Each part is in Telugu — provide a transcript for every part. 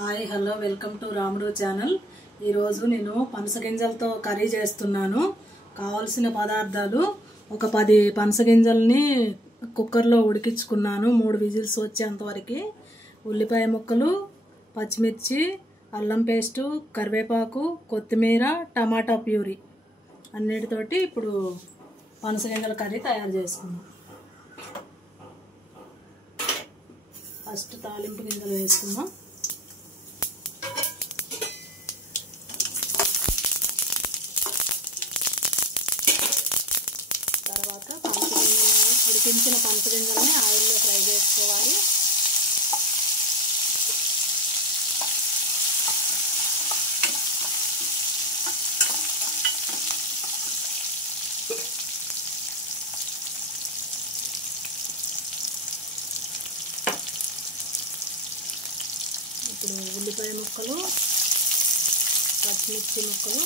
హాయ్ హలో వెల్కమ్ టు రాముడు ఛానల్. ఈరోజు నేను పనసగింజలతో కర్రీ చేస్తున్నాను. కావాల్సిన పదార్థాలు: ఒక 10 పనసగింజల్ని కుక్కర్లో ఉడికించుకున్నాను 3 విజిల్స్ వచ్చేంత వరకు. ఉల్లిపాయ ముక్కలు, పచ్చిమిర్చి, అల్లం పేస్టు, కరివేపాకు, కొత్తిమీర, టమాటా ప్యూరీ అన్నిటితోటి ఇప్పుడు పనసగింజల కర్రీ తయారు చేసుకున్నాం. ఫస్ట్ తాలింపు గింజలు వేసుకుందాం. తర్వాత ఉడికించిన పనసగింజల్ని ఆయిల్లో ఫ్రై చేసుకోవాలి. ఇప్పుడు ఉల్లిపాయ ముక్కలు, పచ్చిమిర్చి ముక్కలు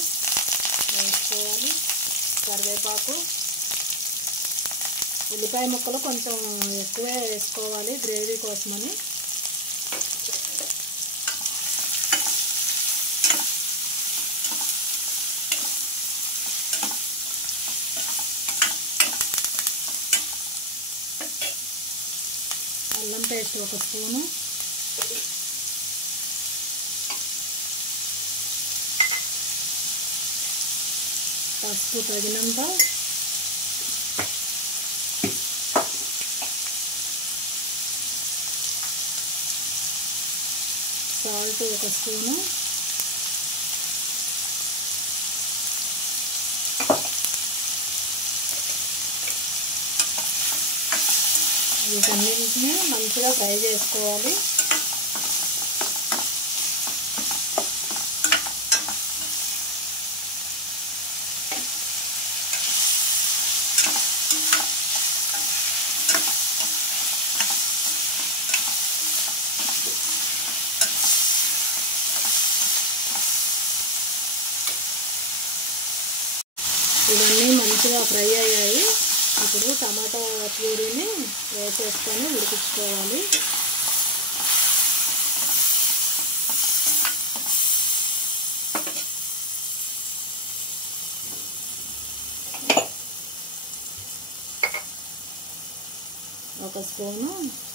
వేసుకోవాలి. కరివేపాకు, ఉల్లిపాయ ముక్కలు కొంచెం ఎక్కువే వేసుకోవాలి గ్రేవీ కోసమని. అల్లం పేస్ట్ 1 స్పూను, పసుపు తగినంత, సాల్ట్ 1 స్పూను, వీటన్నింటినీ మంచిగా ఫ్రై చేసుకోవాలి. ఇవన్నీ మంచిగా ఫ్రై అయ్యాయి. ఇప్పుడు టమాటా ప్యూరీని వేసేసుకొని ఉడికించుకోవాలి. ఒక స్పూను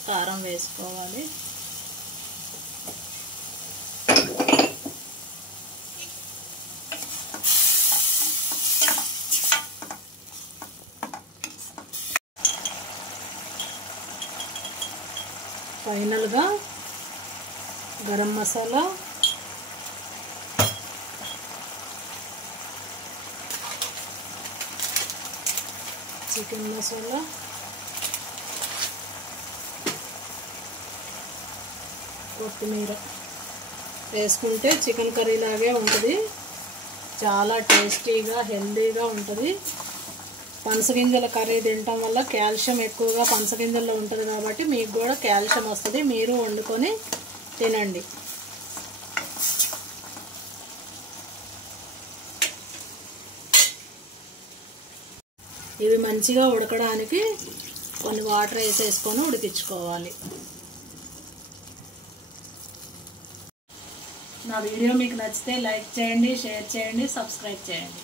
కారం వేసుకోవాలి. ఫైనల్గా గరం మసాలా, చికెన్ మసాలా, కొత్తిమీర వేసుకుంటే చికెన్ కర్రీ లాగే ఉంటుంది. చాలా టేస్టీగా హెల్తీగా ఉంటుంది. పనసగింజల కర్రీ తినటం వల్ల కాల్షియం ఎక్కువగా పనసగింజల్లో ఉంటుంది కాబట్టి మీకు కూడా కాల్షియం వస్తుంది. మీరు వండుకొని తినండి. ఇవి మంచిగా ఉడకడానికి కొన్ని వాటర్ వేసేసుకొని ఉడికించుకోవాలి. నా వీడియో మీకు నచ్చితే లైక్ చేయండి, షేర్ చేయండి, సబ్స్క్రైబ్ చేయండి.